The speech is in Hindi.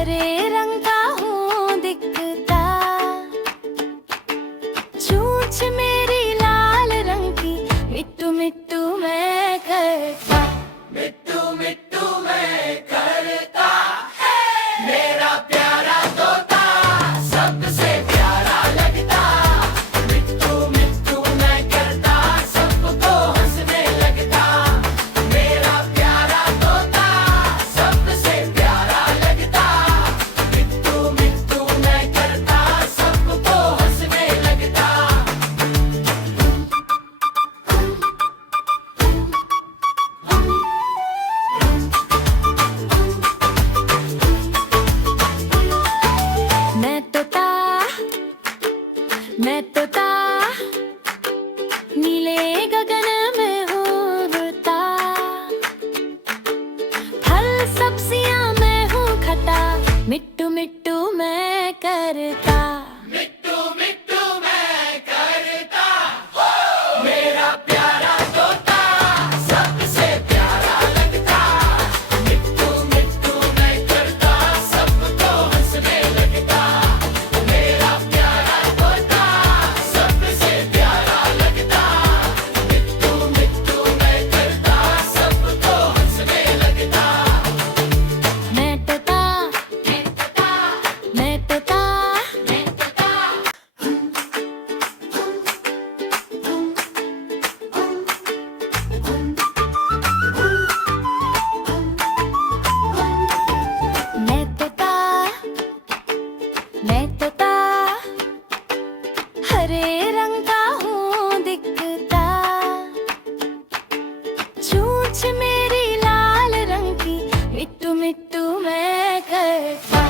हरे रंग का हूँ दिखता, चोंच मेरी लाल रंग की, मिट्टू मिट्टू मैं करता, मिट्टू मिट्टू मैं करता है। मेरा प्यारा तोता सबसे प्यारा लगता, मिट्टू मिट्टू मैं करता, सबको हंसने लगता। मेरा प्यारा तोता सबसे प्यारा लगता, मिट्टू मिट्टू मैं करता, सबको हंसने लगता। मैं तोता नीले गगन में हूँ उड़ता, फल सब्जियाँ मैं हूँ खाता, मिट्टू मिट्टू मैं करता, मिट्टू मिट्टू मैं करता हो। मेरा प्यारा तोता सबसे प्यारा लगता, मिट्टू मिट्टू मैं करता, सबको हंसने लगता। मेरा प्यारा तोता सबसे प्यारा लगता, मिट्टू मिट्टू मैं करता, सबको हंसने लगता। मैं तोता मैं तोता मैं तोता मैं तोता हरे रंग का हूँ दिखता, चोंच मेरी लाल रंग की, मिट्टू मिट्टू मैं करता।